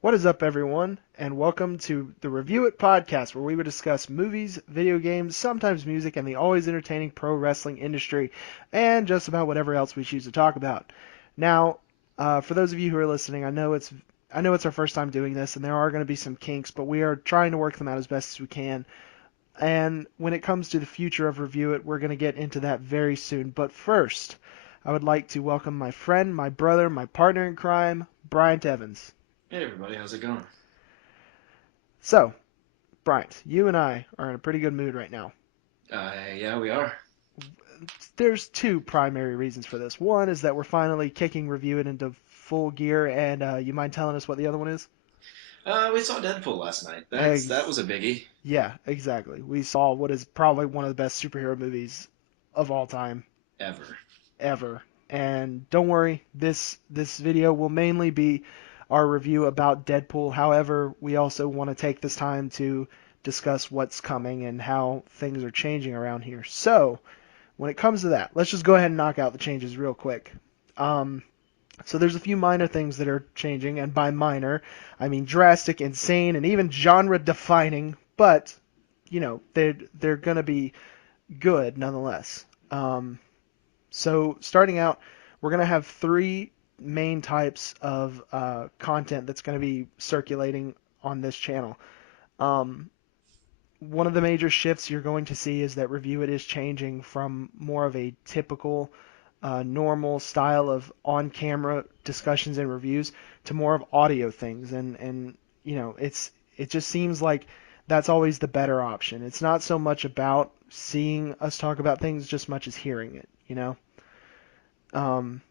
What is up, everyone, and welcome to the Review It podcast, where we would discuss movies, video games, sometimes music, and the always entertaining pro wrestling industry, and just about whatever else we choose to talk about. Now, for those of you who are listening, I know it's our first time doing this, and there are going to be some kinks, but we are trying to work them out as best as we can. And when it comes to the future of Review It, we're going to get into that very soon. But first, I would like to welcome my friend, my brother, my partner in crime, Bryant Evans. Hey everybody, how's it going? So, Bryant, you and I are in a pretty good mood right now. Yeah, we are. There's two primary reasons for this. One is that we're finally kicking Review It into full gear, and you mind telling us what the other one is? We saw Deadpool last night. That was Ex- a biggie. yeah, exactly. We saw what is probably one of the best superhero movies of all time Ever. ever. And don't worry, this video will mainly be our review about Deadpool. However, we also want to take this time to discuss what's coming and how things are changing around here. So, when it comes to that, let's just go ahead and knock out the changes real quick. Um, so there's a few minor things that are changing, and by minor, I mean drastic, insane, and even genre-defining. But they're gonna be good nonetheless. So starting out, we're gonna have three main types of content that's gonna be circulating on this channel. Um, One of the major shifts you're going to see is that Review It is changing from more of a typical, normal style of on-camera discussions and reviews to more of audio things, and it just seems like that's always the better option. It's not so much about seeing us talk about things just much as hearing it. Um,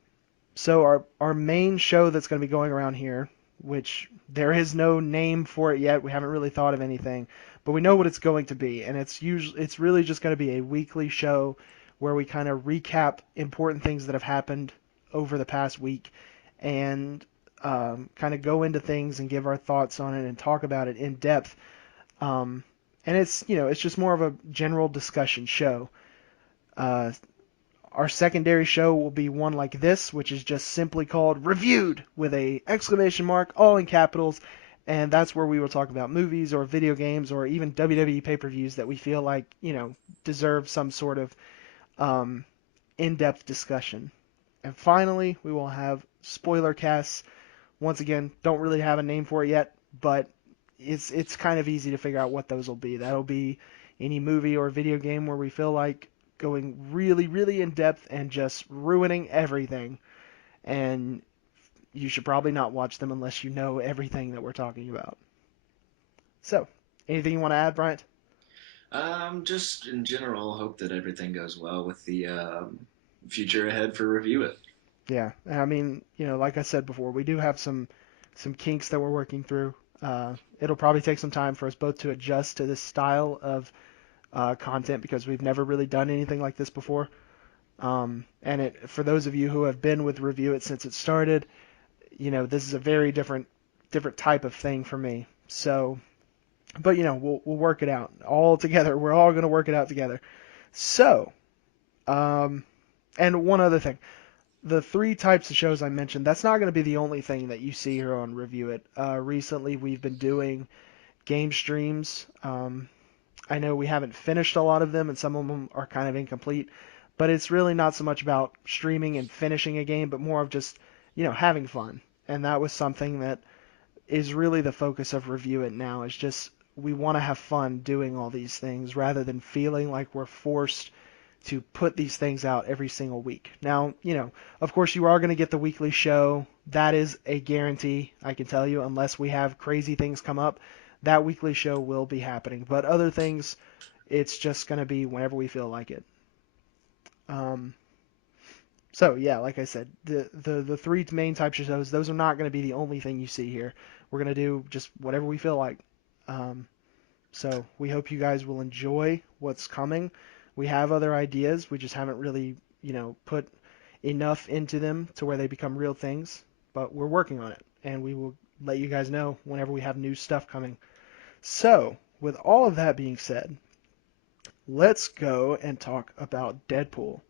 so our main show that's going to be going around here, which there is no name for it yet, we haven't really thought of anything, but we know what it's going to be, and it's really just going to be a weekly show where we kind of recap important things that have happened over the past week and kind of go into things and give our thoughts on it and talk about it in depth. Um, and it's just more of a general discussion show. Uh, our secondary show will be one like this, which is just simply called Reviewed with a exclamation mark, all in capitals, and that's where we will talk about movies or video games or even WWE pay-per-views that we feel like, deserve some sort of um, in-depth discussion. And finally, we will have spoiler casts. Once again, don't really have a name for it yet, but it's kind of easy to figure out what those will be. That'll be any movie or video game where we feel like going really, really in depth and just ruining everything. And you should probably not watch them unless you know everything that we're talking about. So, anything you want to add, Bryant? Just in general, hope that everything goes well with the future ahead for Review It. Yeah, I mean, like I said before, we do have some kinks that we're working through. It'll probably take some time for us both to adjust to this style of content because we've never really done anything like this before. And for those of you who have been with Review It since it started, this is a very different type of thing for me. So, but we'll work it out all together. We're all gonna work it out together. So, um, and one other thing, the three types of shows I mentioned, that's not going to be the only thing that you see here on Review It. Recently, we've been doing game streams. I know we haven't finished a lot of them, and some of them are kind of incomplete, but it's really not so much about streaming and finishing a game, but more of just, having fun. And that was something that is really the focus of Review It now, is just we want to have fun doing all these things rather than feeling like we're forced to put these things out every single week. Now, of course, you are going to get the weekly show. That is a guarantee, I can tell you, unless we have crazy things come up. That weekly show will be happening. But other things, it's just going to be whenever we feel like it. Um, so yeah, like I said, the three main types of shows, those are not going to be the only thing you see here. We're going to do just whatever we feel like. Um, So we hope you guys will enjoy what's coming. We have other ideas. We just haven't really, put enough into them to where they become real things. But we're working on it, and we will let you guys know whenever we have new stuff coming. So, with all of that being said, let's go and talk about Deadpool.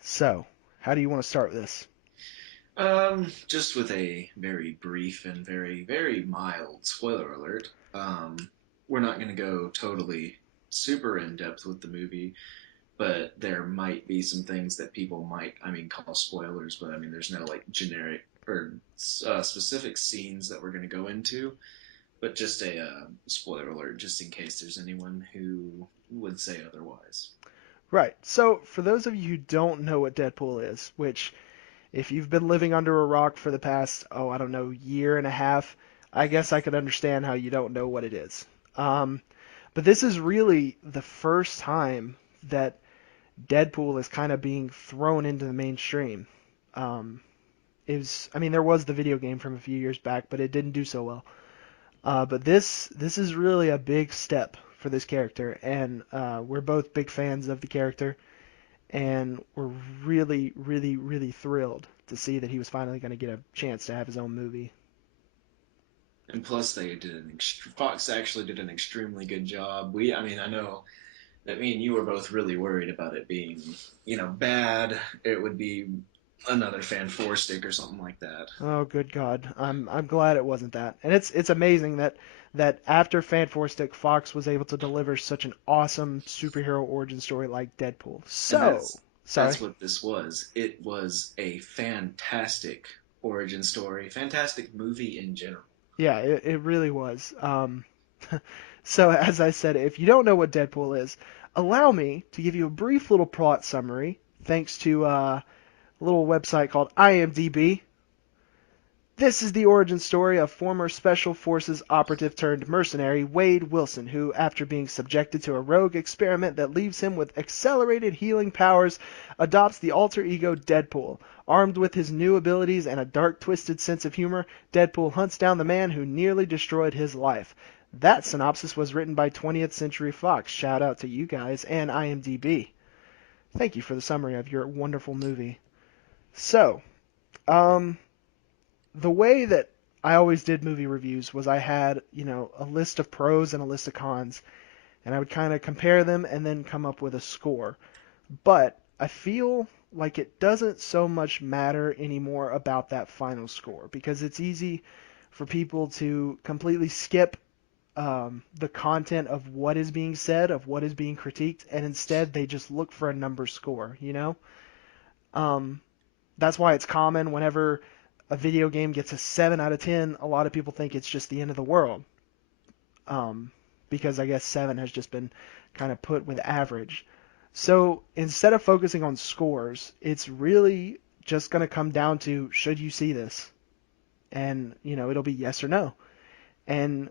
So, how do you want to start this? Just with a very brief and very, very mild spoiler alert. We're not going to go totally super in depth with the movie, but there might be some things that people might, I mean, call spoilers, but I mean, there's no like generic or specific scenes that we're going to go into, but just a spoiler alert, just in case there's anyone who would say otherwise. Right. So, for those of you who don't know what Deadpool is, which if you've been living under a rock for the past, oh, I don't know, year and a half, I guess I could understand how you don't know what it is. Um, but this is really the first time that Deadpool is kind of being thrown into the mainstream. Um, I mean, there was the video game from a few years back, but it didn't do so well. But this is really a big step for this character, and we're both big fans of the character, and we're really, really, really thrilled to see that he was finally going to get a chance to have his own movie. And plus, they did Fox actually did an extremely good job. I mean, I know that me and you were both really worried about it being, bad. It would be another fan four stick or something like that. Oh, good God! I'm glad it wasn't that, and it's amazing that after Fan Four Stick, Fox was able to deliver such an awesome superhero origin story like Deadpool. And So, that's sorry. what this was. It was a fantastic origin story, fantastic movie in general. Yeah, it really was. So, as I said, if you don't know what Deadpool is, allow me to give you a brief little plot summary, thanks to a little website called IMDb. This is the origin story of former Special Forces operative turned mercenary Wade Wilson, who, after being subjected to a rogue experiment that leaves him with accelerated healing powers, adopts the alter ego Deadpool. Armed with his new abilities and a dark, twisted sense of humor, Deadpool hunts down the man who nearly destroyed his life. That synopsis was written by 20th Century Fox. Shout out to you guys and IMDb. Thank you for the summary of your wonderful movie. So, um, the way that I always did movie reviews was I had, a list of pros and a list of cons, and I would kind of compare them and then come up with a score. But I feel like it doesn't so much matter anymore about that final score because it's easy for people to completely skip the content of what is being said, of what is being critiqued, and instead they just look for a number score. Um, that's why it's common whenever a video game gets a 7 out of 10, a lot of people think it's just the end of the world. Um, because I guess 7 has just been kind of put with average. So instead of focusing on scores, it's really just going to come down to should you see this? And, it'll be yes or no. And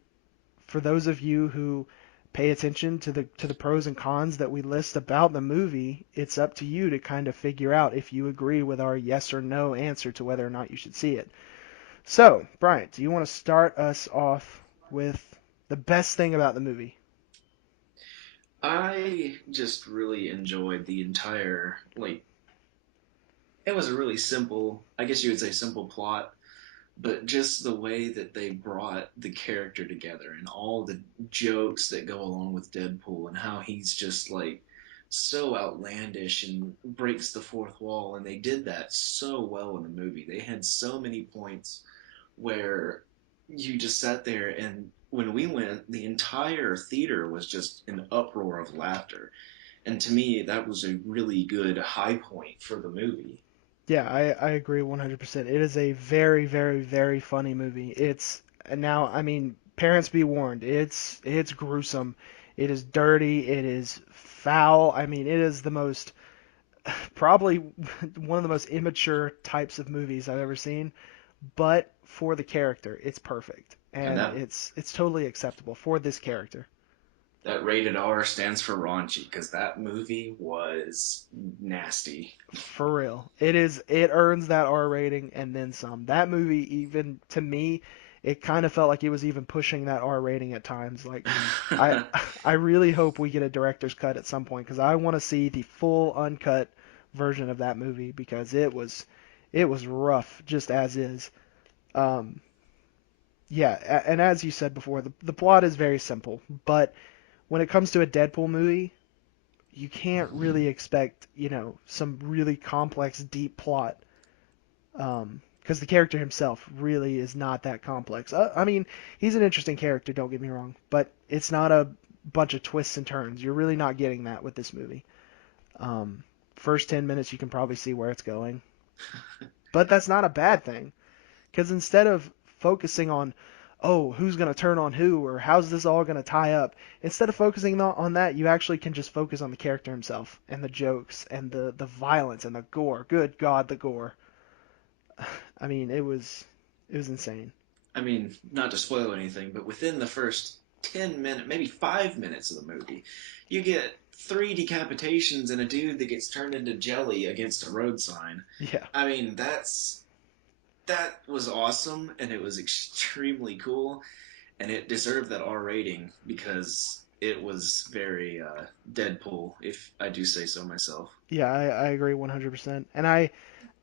for those of you who pay attention to the pros and cons that we list about the movie, it's up to you to kind of figure out if you agree with our yes or no answer to whether or not you should see it. So, Brian, do you want to start us off with the best thing about the movie? I just really enjoyed the entire it was a really simple, I guess you would say simple plot, but just the way that they brought the character together and all the jokes that go along with Deadpool and how he's just like so outlandish and breaks the fourth wall, and they did that so well in the movie. They had so many points where you just sat there, and when we went, the entire theater was just an uproar of laughter. And to me, that was a really good high point for the movie. Yeah, I agree 100%. It is a very, very, very funny movie. And now, I mean, parents be warned. It's gruesome. It is dirty. It is foul. I mean, it is the most probably one of the most immature types of movies I've ever seen, but for the character, it's perfect. And And it's totally acceptable for this character. that rated R stands for raunchy because that movie was nasty. For real. It earns that R rating and then some. That movie even to me, it kind of felt like it was even pushing that R rating at times. Like I I really hope we get a director's cut at some point because I want to see the full uncut version of that movie because it was rough just as is. Um yeah, and as you said before, the plot is very simple, but when it comes to a Deadpool movie, you can't really expect, some really complex, deep plot. because the character himself really is not that complex. I mean, he's an interesting character, don't get me wrong, but it's not a bunch of twists and turns. You're really not getting that with this movie. Um, First 10 minutes, you can probably see where it's going, but that's not a bad thing because instead of focusing on, oh, who's going to turn on who or how's this all going to tie up, instead of focusing on that, you actually can just focus on the character himself and the jokes and the violence and the gore. Good God, the gore. I mean, it was insane. I mean, not to spoil anything, but within the first 10 minutes, maybe 5 minutes of the movie, you get three decapitations and a dude that gets turned into jelly against a road sign. Yeah. I mean, that was awesome and it was extremely cool and it deserved that R rating because it was very Deadpool, if I do say so myself. Yeah, I agree 100%. And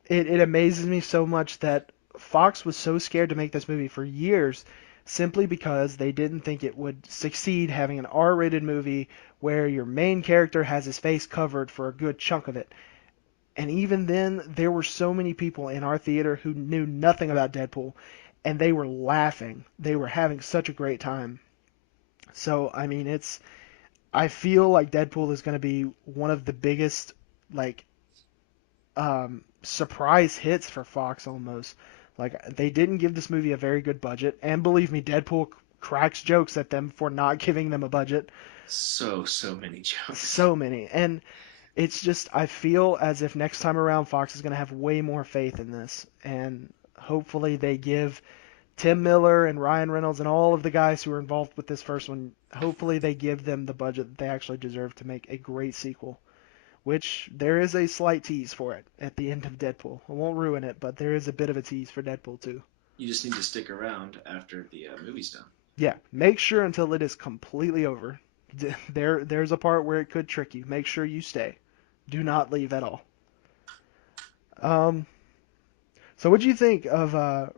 it amazes me so much that Fox was so scared to make this movie for years simply because they didn't think it would succeed having an R-rated movie where your main character has his face covered for a good chunk of it. And even then, there were so many people in our theater who knew nothing about Deadpool, and they were laughing. They were having such a great time. So, I mean, I feel like Deadpool is going to be one of the biggest, like, surprise hits for Fox almost. Like they didn't give this movie a very good budget, and believe me, Deadpool cracks jokes at them for not giving them a budget. So many jokes. So many, and it's just I feel as if next time around Fox is going to have way more faith in this, and hopefully they give Tim Miller and Ryan Reynolds and all of the guys who were involved with this first one. Hopefully they give them the budget that they actually deserve to make a great sequel, which there is a slight tease for it at the end of Deadpool. I won't ruin it, but there is a bit of a tease for Deadpool too. You just need to stick around after the movie's done. Yeah, make sure until it is completely over. There's a part where it could trick you. Make sure you stay. Do not leave at all. Um, so what do you think of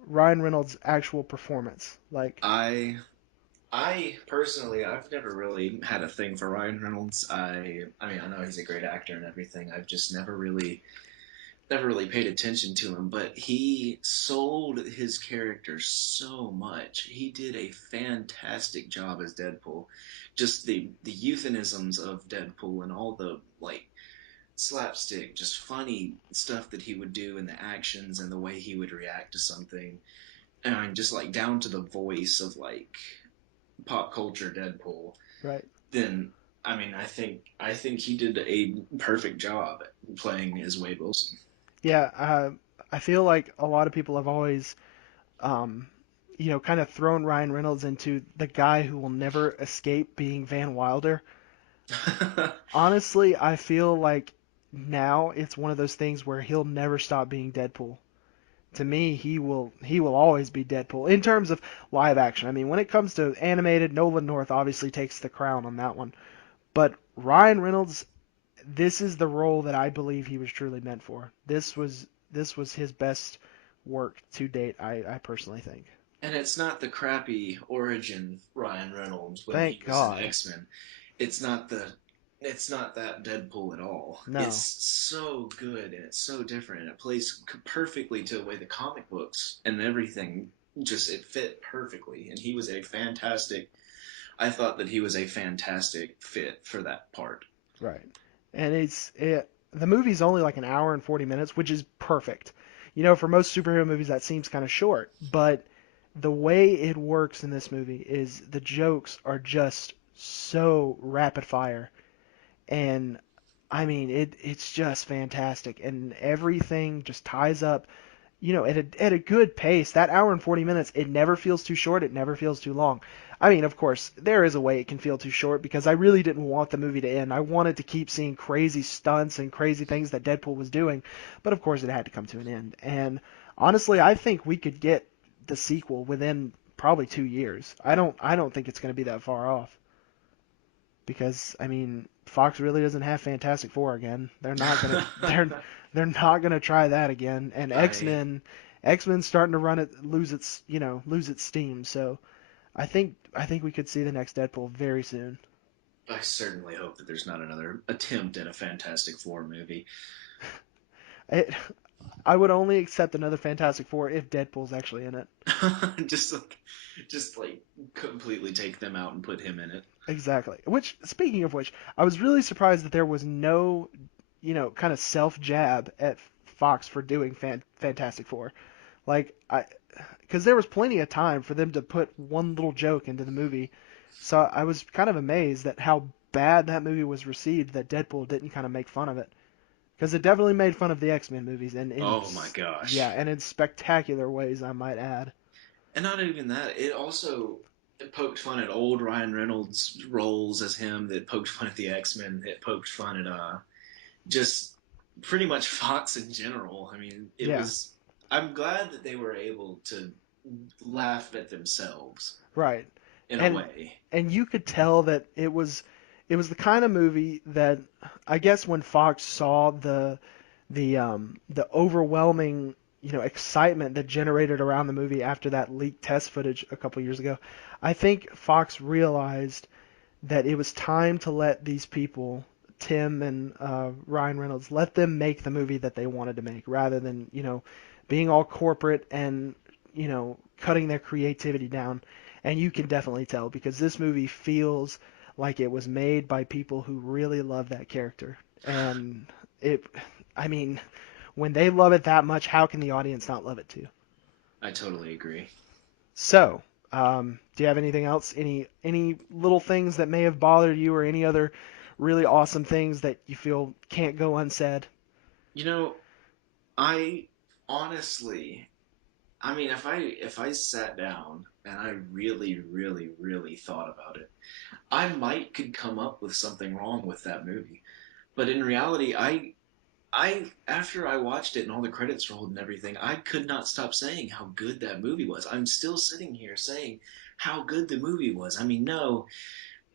Ryan Reynolds' actual performance? Like, I I personally, I've never really had a thing for Ryan Reynolds. I mean, I know he's a great actor and everything. I've just never really paid attention to him, but he sold his character so much. He did a fantastic job as Deadpool. Just the euphemisms of Deadpool and all the like slapstick, just funny stuff that he would do and the actions and the way he would react to something. And I mean, just like down to the voice of like pop culture Deadpool, right? then I think he did a perfect job playing as Wade Wilson. Yeah, I feel like a lot of people have always, um, kind of thrown Ryan Reynolds into the guy who will never escape being Van Wilder. Honestly, I feel like now it's one of those things where he'll never stop being Deadpool. To me, he will always be Deadpool in terms of live action. I mean, when it comes to animated, Nolan North obviously takes the crown on that one. But Ryan Reynolds, this is the role that I believe he was truly meant for. This was his best work to date. I personally think. And it's not the crappy origin Ryan Reynolds when he Thank was in God. X-Men. It's not the it's not that Deadpool at all. It's No. so good and it's so different and it plays perfectly to the way the comic books and everything just it fit perfectly and he was a fantastic I thought that he was a fantastic fit for that part. Right. And the movie's only like an hour and 40 minutes, which is perfect. For most superhero movies that seems kind of short, but the way it works in this movie is the jokes are just so rapid fire. And I mean, it's just fantastic and everything just ties up at a good pace. That hour and 40 minutes, it never feels too short. It never feels too long. I mean, of course, there is a way it can feel too short because I really didn't want the movie to end. I wanted to keep seeing crazy stunts and crazy things that Deadpool was doing, but of course, it had to come to an end. And honestly, I think we could get the sequel within probably 2 years. I don't think it's going to be that far off because I mean, Fox really doesn't have Fantastic Four again. They're not gonna they're not gonna try that again. And I X Men's starting to run it lose its steam. So I think we could see the next Deadpool very soon. I certainly hope that there's not another attempt at a Fantastic Four movie. It, I would only accept another Fantastic Four if Deadpool's actually in it. just like, just like completely take them out and put him in it. Exactly. Which, speaking of which, I was really surprised that there was no, kind of self jab at Fox for doing Fantastic Four. Like, because there was plenty of time for them to put one little joke into the movie. So I was kind of amazed at how bad that movie was received that Deadpool didn't kind of make fun of it. Because it definitely made fun of the X-Men movies, and Oh my yeah, gosh. and in spectacular ways, I might add. And not even that, it also it poked fun at old Ryan Reynolds roles as him, that poked fun at the X-Men, it poked fun at just pretty much Fox in general. I mean, it Yeah, was I'm glad that they were able to laugh at themselves right. in a And way. and you could tell that it was the kind of movie that I guess when Fox saw the overwhelming excitement that generated around the movie after that leaked test footage a couple years ago, I think Fox realized that it was time to let these people, Tim and Ryan Reynolds, let them make the movie that they wanted to make, rather than being all corporate and cutting their creativity down. And you can definitely tell because this movie feels like it was made by people who really love that character. And it, I mean, when they love it that much, how can the audience not love it too? I totally agree. So, do you have anything else? Any little things that may have bothered you, or any other really awesome things that you feel can't go unsaid? You know, I honestly, I mean, if I sat down and I really, really, really thought about it, I might could come up with something wrong with that movie. But in reality, I after I watched it and all the credits rolled and everything, I could not stop saying how good that movie was. I'm still sitting here saying how good the movie was. I mean, no,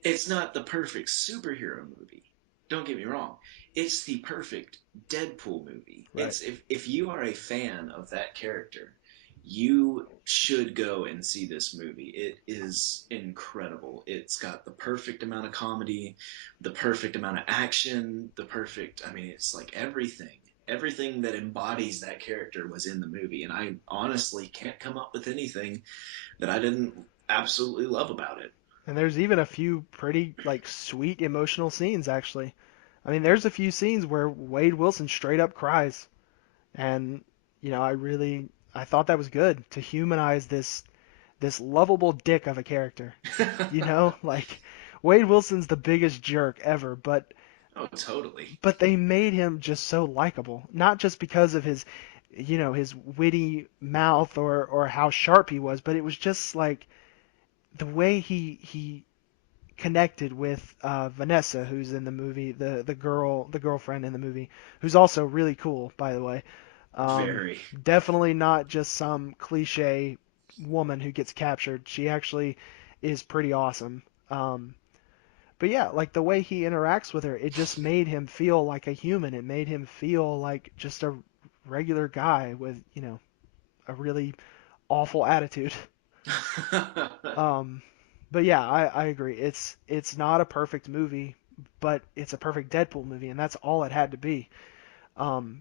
it's not the perfect superhero movie. Don't get me wrong. It's the perfect Deadpool movie. Right. If you are a fan of that character, you should go and see this movie. It is incredible. It's got the perfect amount of comedy, the perfect amount of action, the perfect, I mean, it's like everything. Everything that embodies that character was in the movie, and I honestly can't come up with anything that I didn't absolutely love about it. And there's even a few pretty like sweet emotional scenes actually. I mean, there's a few scenes where Wade Wilson straight up cries, and I thought that was good to humanize this lovable dick of a character. Like Wade Wilson's the biggest jerk ever, Oh, totally. but they made him just so likable, not just because of his witty mouth or how sharp he was, but it was just like the way he connected with Vanessa, who's in the movie, the girlfriend in the movie, who's also really cool, by the way. Um, Very. Definitely not just some cliche woman who gets captured. She actually is pretty awesome. But yeah, like the way he interacts with her, it just made him feel like a human. It made him feel like just a regular guy with, a really awful attitude. Um, but yeah, I agree. It's not a perfect movie, but it's a perfect Deadpool movie, and that's all it had to be.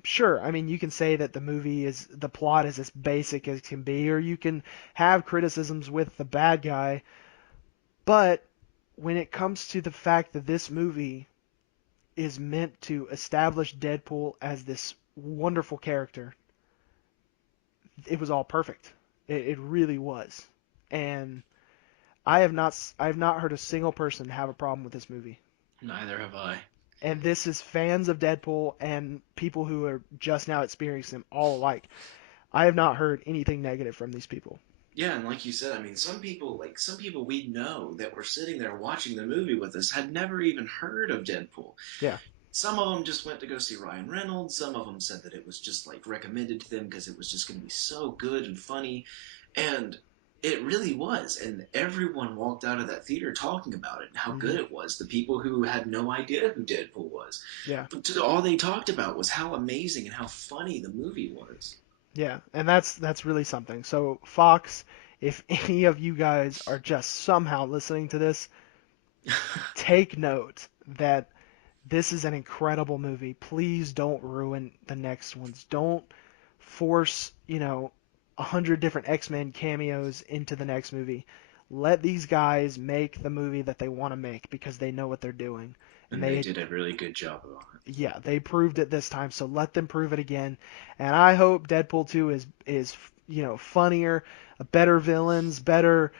Sure, I mean you can say that the plot is as basic as can be, or you can have criticisms with the bad guy, but when it comes to the fact that this movie is meant to establish Deadpool as this wonderful character, it was all perfect. It really was. And I have not heard a single person have a problem with this movie. Neither have I. And this is fans of Deadpool and people who are just now experiencing him all alike. I have not heard anything negative from these people. Yeah, and like you said, I mean, some people we know that were sitting there watching the movie with us had never even heard of Deadpool. Yeah. Some of them just went to go see Ryan Reynolds. Some of them said that it was just like recommended to them because it was just going to be so good and funny. And it really was. And everyone walked out of that theater talking about it and how good Hmm. it was. The people who had no idea who Deadpool was. Yeah. But all they talked about was how amazing and how funny the movie was. Yeah. And that's really something. So Fox, if any of you guys are just somehow listening to this, take note that this is an incredible movie. Please don't ruin the next ones. Don't force, 100 different X-Men cameos into the next movie. Let these guys make the movie that they want to make because they know what they're doing. And And they did a really good job on it. yeah, they proved it this time, so let them prove it again. And I hope Deadpool 2 is funnier, better villains, better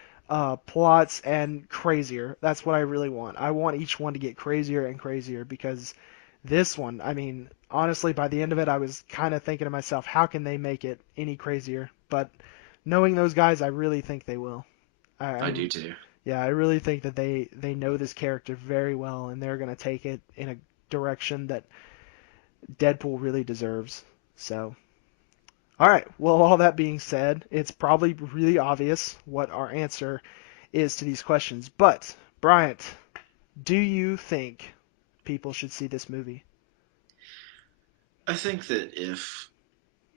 plots, and crazier. That's what I really want. I want each one to get crazier and crazier because this one, I mean, honestly, by the end of it, I was kind of thinking to myself, how can they make it any crazier? But knowing those guys, I really think they will. I do too. Yeah, I really think that they know this character very well, and they're gonna take it in a direction that Deadpool really deserves. So, all right. Well, all that being said, it's probably really obvious what our answer is to these questions. But, Bryant, do you think people should see this movie? I think that if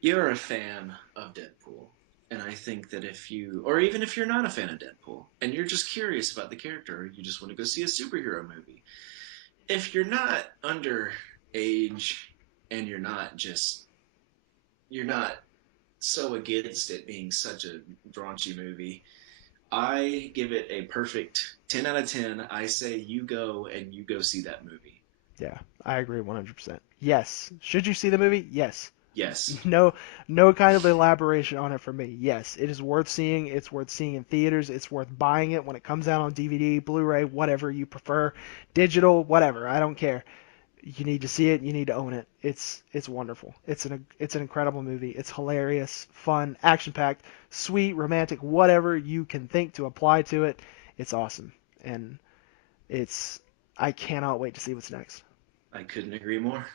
you're a fan of Deadpool, and I think that if you, or even if you're not a fan of Deadpool, and you're just curious about the character, or you just want to go see a superhero movie, if you're not under age and you're not so against it being such a raunchy movie, I give it a perfect 10 out of 10. I say you go and you go see that movie. Yeah, I agree 100%. Yes. Should you see the movie? Yes. Yes, No, no kind of elaboration on it for me. Yes, it is worth seeing. It's worth seeing in theaters. It's worth buying it when it comes out on DVD, Blu-ray, whatever you prefer, digital, whatever. I don't care. You need to see it. You need to own it. It's wonderful. It's an incredible movie. It's hilarious, fun, action-packed, sweet, romantic, whatever you can think to apply to it. It's awesome, and it's I cannot wait to see what's next. I couldn't agree more.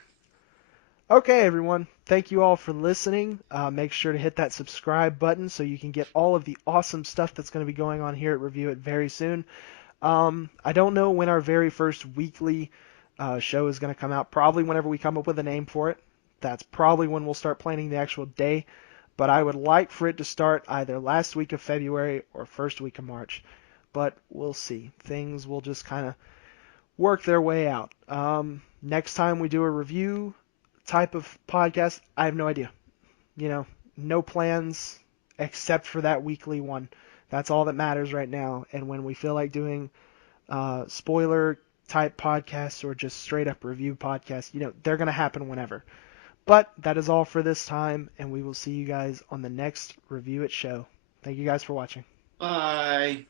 Okay, everyone. Thank you all for listening. Make sure to hit that subscribe button so you can get all of the awesome stuff that's going to be going on here at Review It very soon. I don't know when our very first weekly show is going to come out. Probably whenever we come up with a name for it. That's probably when we'll start planning the actual day. But I would like for it to start either last week of February or first week of March. But we'll see. Things will just kind of work their way out. Next time we do a review type of podcast, I have no idea. No plans except for that weekly one. That's all that matters right now. And when we feel like doing spoiler type podcasts or just straight up review podcasts, they're going to happen whenever. But that is all for this time, and we will see you guys on the next Review It show. Thank you guys for watching. Bye.